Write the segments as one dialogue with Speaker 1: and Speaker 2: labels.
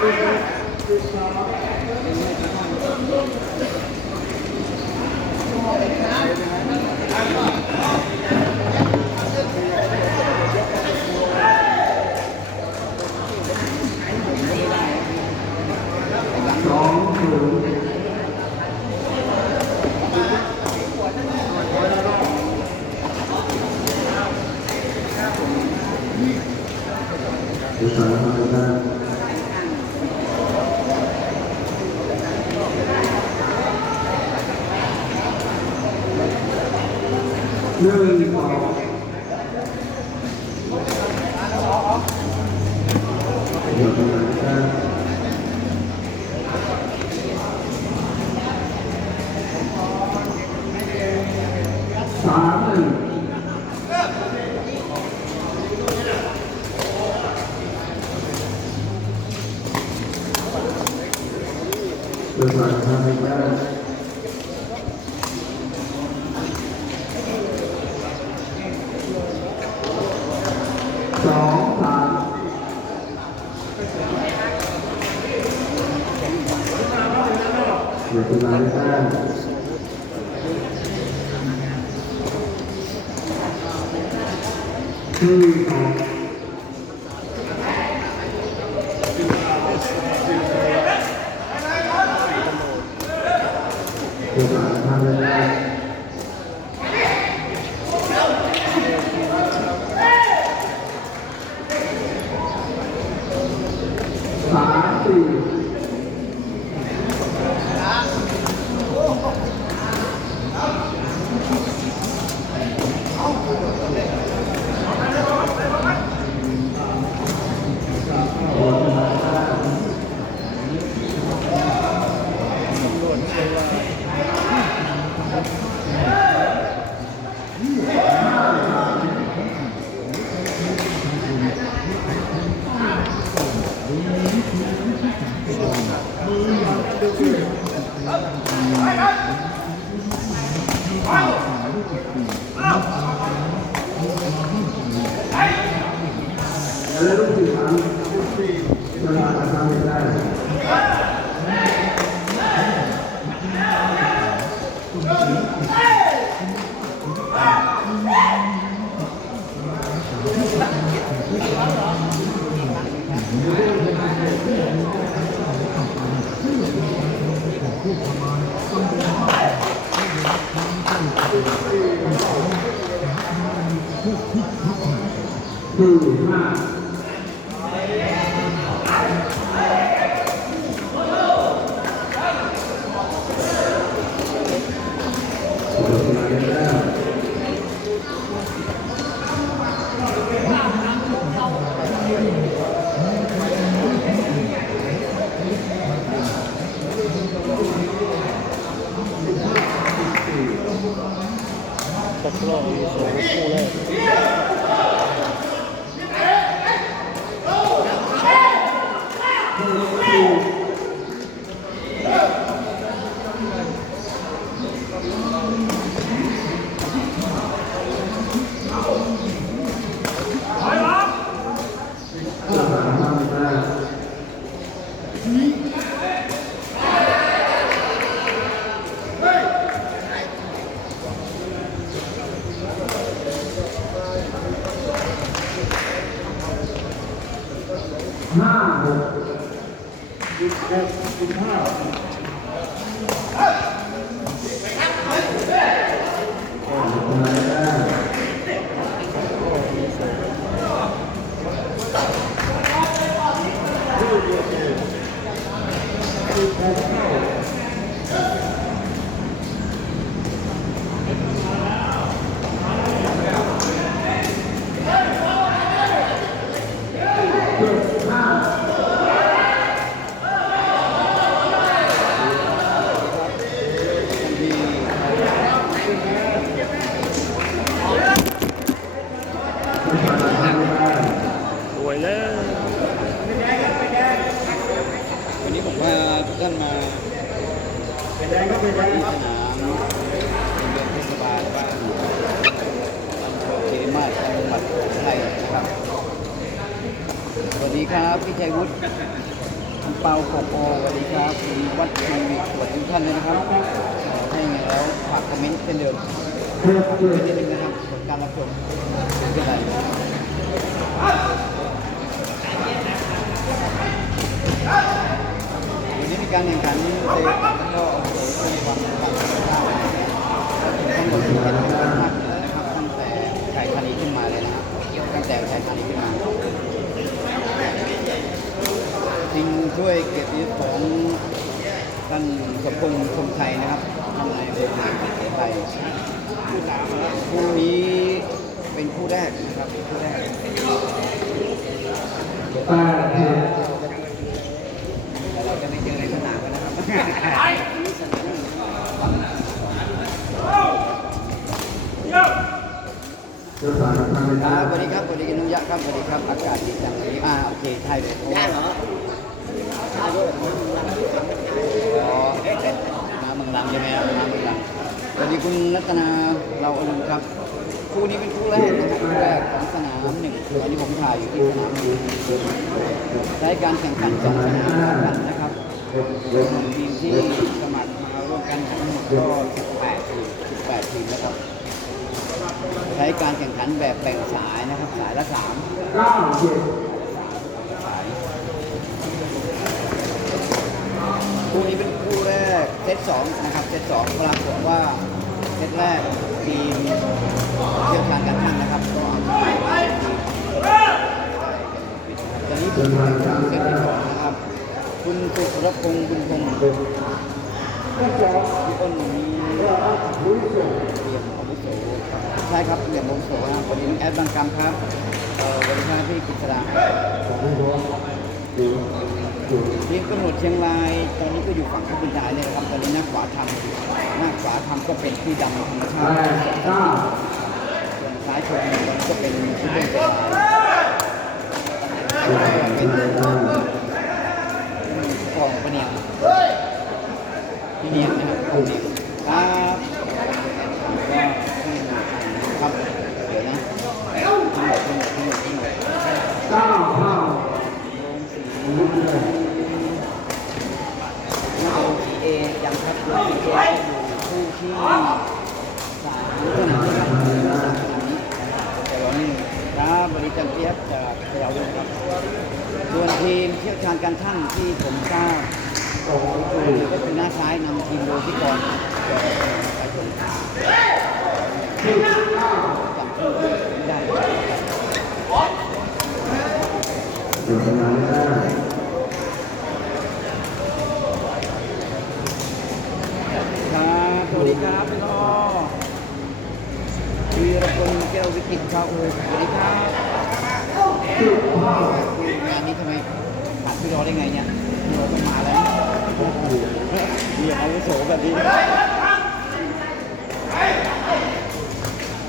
Speaker 1: Thank you. สามหนึ่งเดินมาทางนี้ได้สอง ที่ถูกสารพันเลยนะ แล้วลูกศิษย์ถามกศิษย์มาถา
Speaker 2: มอา
Speaker 1: จารย์ได้ Gracias. Thank you. ดงครัเป
Speaker 2: ลี่
Speaker 3: นแดเทศบาลบ้านอำเภอเขมาจังหวัดไทยนะครับ สวัสดีครับ พี่ชัยวุฒิคุณเปาขอบโอสวัสดีครับคุณวัดชูวิทย์สวัสดีทุกท่านเลยนะครับให้ไงแล้วฝากคอมเมนต์เป็นเดิมคอม
Speaker 1: เม
Speaker 3: น
Speaker 1: ต์
Speaker 3: นิดนึงนะครับผลการรับชมเป็นไรวันนี้มีการแข่งขันเตะตะกร้อ ทั้งหมดที่เจ็ดเป็นภาคเหนือนะครับตั้งแต่ไก่ธานีขึ้นมาเลยนะครับตั้งแต่ไก่ธานีขึ้นมาจริงช่วยเกียรติยศของท่านสมพงษ์ชมไทยนะครับท่านนายอำเสียไทยคู่นี้เป็นคู่แรกนะครับคู่แรก
Speaker 1: แปดเจ็ด
Speaker 3: แต่เราจะไม่เจอในสนามนะครับ
Speaker 1: เจ้าสาวทำไม่
Speaker 3: อ่า
Speaker 1: ได้
Speaker 3: สวัสดีครับสวัสดีคุณนุยะครับสวัสดีครับอากาศดีจังเลยอ่าโอเคใช่เลยได้เหรออ๋อน้ำเมืองลังใช่ไหมครับน้ำเมืองลังสวัสดีคุณรัตนาเราอรุณครับคู่นี้เป็นคู่แรกนะครับคู่แรกของสนามหนึ่งตอนนี้ผมถ่ายอยู่ที่สนามหนึ่งใช้การแข่งขันสองสนามกันนะครับ
Speaker 1: หกเจ็ด
Speaker 3: ทีมที่สมัครมาร่วมกันทั้งหมดก็ 18 ทีม 18 ทีมนะครับ ใช้การแข่งขันแบบแบ่งสายนะครับ สายละ3
Speaker 1: เก้าเจ็ด
Speaker 3: สายคู่นี้เป็นคู่แรกเซต2นะครับเซตสองปรากฏว่าเซตแรกทีมเชี่ยวชาญการทั้งนะครับก็ตอนนี้เป็นเซตที่สองนะครับ คุณสุรพงศ์บุญพงศ์พี่อ้นมีเหลี่ยมอาวุโสครับ ใช่ครับเหลี่ยมอาวุโสครับวันนี้น้องแอดบางกรรมครับเอ่อวันนี้ครับพี่กิษดา
Speaker 1: สองร้อยศูนย์ศูนย์
Speaker 3: ทีมกำหนดเชียงราย ตอนนี้ก็อยู่ฝั่งข้างบนายเลยนะครับตอนนี้หน้าขวาทำหน้าขวาทำก็เป็นพี่ดำธรรมชาติส่วนซ้ายชมก็เป็นพี่เบนเเป็น
Speaker 1: เจ็ดห้าก
Speaker 3: องปะเนียงพี่เนียงนะครับกองเนียงครับก็ครับเดี๋ยวนะทั้งหมดทั้งหมดทั้งหมดทั้งหมด
Speaker 1: เก้าเท่า
Speaker 3: โรงสี
Speaker 1: ลุกเลย
Speaker 3: โรงสีเอยังครับโรงสีเออยู่คู่ที่สามสนามนะครับสามสนามนี้แต่เรานี่ครับ บริจันเจี๊ยบจากพะเยาด้วยครับส่วนทีมเชี่ยวชาญการท่านที่ผมทราบ
Speaker 1: สอ
Speaker 3: ก็คือหน้าซ้ายนำทีมโดยพี่กรณ์ปชาชน
Speaker 1: สิบเก้า
Speaker 3: จำชื่อไม่ได้
Speaker 1: อยู่ตรงนั้นได้
Speaker 3: ครับสวัสดีครับพี่น้องวีรพลแก้ววิจิตรครับสวัสดีครับ
Speaker 1: งา
Speaker 3: นนี้ทำไมขาดพี่รอได้ไงเนี่ยพี่รอต้องมาแล้ว
Speaker 1: หกหก
Speaker 3: เรียนอาวุโสแบบนี้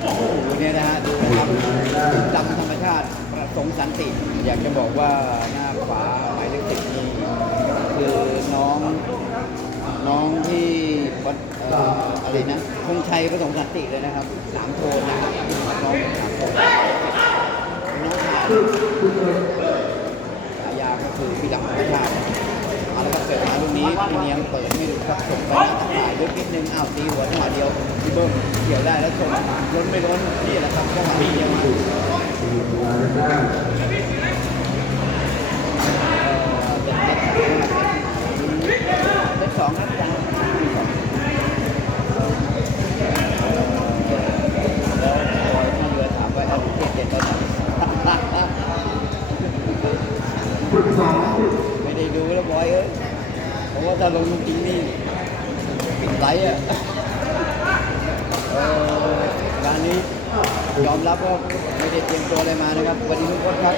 Speaker 3: โอ้โหเนี่ยนะฮะดูนะครับ
Speaker 1: ดำ
Speaker 3: ธรรมชาติประสงค์สันติ อยากจะบอกว่าหน้าขวาหมายเลขสิบนี่คือน้องน้องที่วัดเอ่ออะไรนะคงชัยประสงค์สันติเลยนะครับสามโทนนะครับน้องสามโทน ฉายาก็คือพี่ดำธรรมชาติเอาละครับเสร็จมาลูกนี้พี่เนียงเปิดไม่ดูครับส่งไปหน้าตายลึกนิดนึงอ้าวตีหัวจังหวะเดียวพี่เบิ้มเกี่ยวได้แล้วชนล้นไม่ล้นนี่แหละครับจังหวะนี้ยังมา
Speaker 1: อยู่ตรงนั้นได้
Speaker 3: เลขสองครับอาจารย์แล้วบอยท่าเรือถามว่าเอาเจ็ดเจ็ดตอนไหน
Speaker 1: สิบสองสิบ
Speaker 3: ไม่ได้ดูแล้วบอย เอ้ยเพราะว่าถ้าลงจริงนี่ปิดไหลอะเอองานนี้ยอมรับว่าไม่ได้เตรียมตัวอะไรมานะครับ วันนี้ทุกคนครับ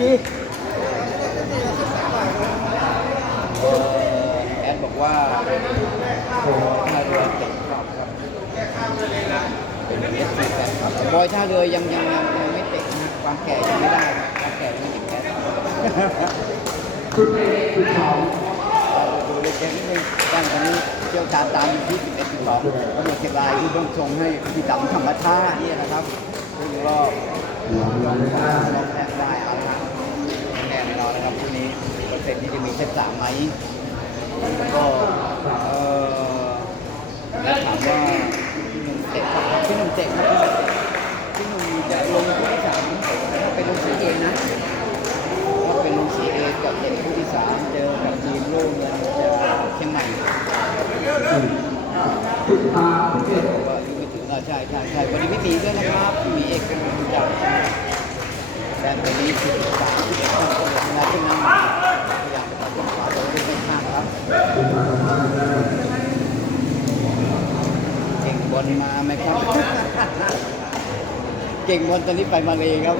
Speaker 1: ดี
Speaker 3: แอดบอกว่าท่าเรือเจ็ดรอบครับเป็นเอสซี บอยท่าเรือยังยังยังยังไม่เตะนะความแก่ยังไม่ได้ครับความแก่ยังไม่ถึงแอด
Speaker 1: สิบเอ็ดสิบสอง
Speaker 3: ดูเล็กนิดนึงด้านตอนนี้เชี่ยวชาญตามอยู่ที่11 12ตำรวจเชียงรายที่ต้องชงให้พี่ดำธรรมชาติเนี่ยนะครับซึ่งรอบ
Speaker 1: ลังหลังได้
Speaker 3: รอบแรกได้เอาละครับแน่นอนนะครับพรุ่งนี้เปอร์เซ็นต์ที่จะมีเซตสามไหมแล้วก็เออแล้วถามว่าพี่หนุ่มเตะครับพี่หนุ่มเตะครับพี่หนุ่ม จะลงคู่ที่สามเป็นลงสีเองนะถ้าเป็นลงสีเอกับเตะคู่ที่สามเจอกับทีมโล่เงินจากเชียงใหม่
Speaker 1: สิบสามสิบเอ็ด
Speaker 3: บอกว่าไม่ถึงอ่าใช่ใช่ใช่วันนี้ไม่มีด้วยนะครับมีเอกเป็นคนจัดแต่วันนี้สิบสามสิบเอ็ดคนเวลาที่นั้นพยายามจะตัดตัวเล่นไม่ข้างครับเก่งบอลมาไหมครับ ก่งบอลตอนนี้ไปมาเลยครับ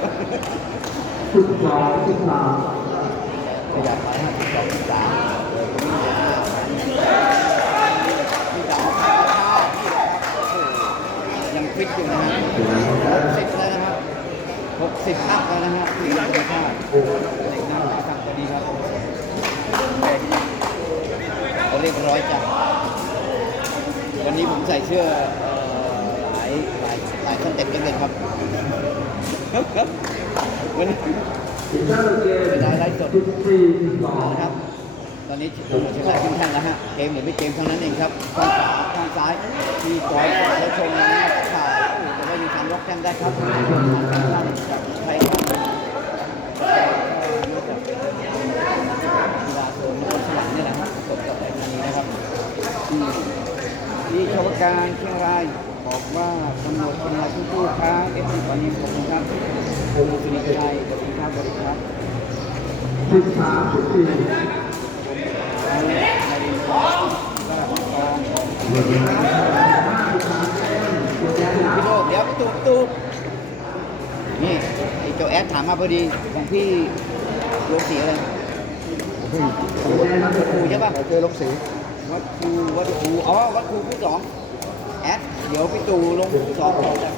Speaker 1: สิบสองสิบสาม
Speaker 3: ขยับไปห้าสิบสองสิบสามเลยตรงนี้นะนี่ดาวพาท่าที่นะครับโอ้โหยังฟิตอยู่นะฮะหกสิบแล้วนะครับหกสิบอัพแล้วนะฮะที่ดาวพาท่าเด็กหน้าหลายครั้งก็ดีครับเขาเรียกร้อยจังวันนี้ผมใส่เสื้อ หลายหลายคอนเต็ปต์เลยครับวันนี้
Speaker 1: สิบห้าเกม
Speaker 3: เวลาไลฟ์สด
Speaker 1: สิบสี่สิบสอง
Speaker 3: นะครับ ตอนนี้ตำรวจเชียงรายขึ้นแท่นแล้วฮะ เกมเหลือไม่เกมเท่านั้นเองครับข้างขวาข้างซ้ายมีต่อยก่อนแล้วชงนะข่ายแต่ว่ายังทำล็อกแท่นได้ครับกับไทยครับกีฬาโซนนครสวรรค์นี่แหละครับสดกับไทยธานีนะครับอืมที่ชาวการเชียงรายบอก ว่าตำรวจเชียงรายทุกครับเอฟซีปานีขอบคุณครับผมสุนิชัยสวัสดีครับสวัสดีครับ
Speaker 1: สิบสามสิบสี่
Speaker 3: พี่โลกเดี๋ยวพี่ตูบตูบนี่ไอ้เจ้าแอดถามมาพอดีของพี่ลงสีอะไรวัดครูใช่ป่ะ
Speaker 2: เจอลงสี
Speaker 3: วัดครูวัดครูอ๋อวัดครูคู่สอง แอดเดี๋ยวพี่ตูลงสองก่อนะ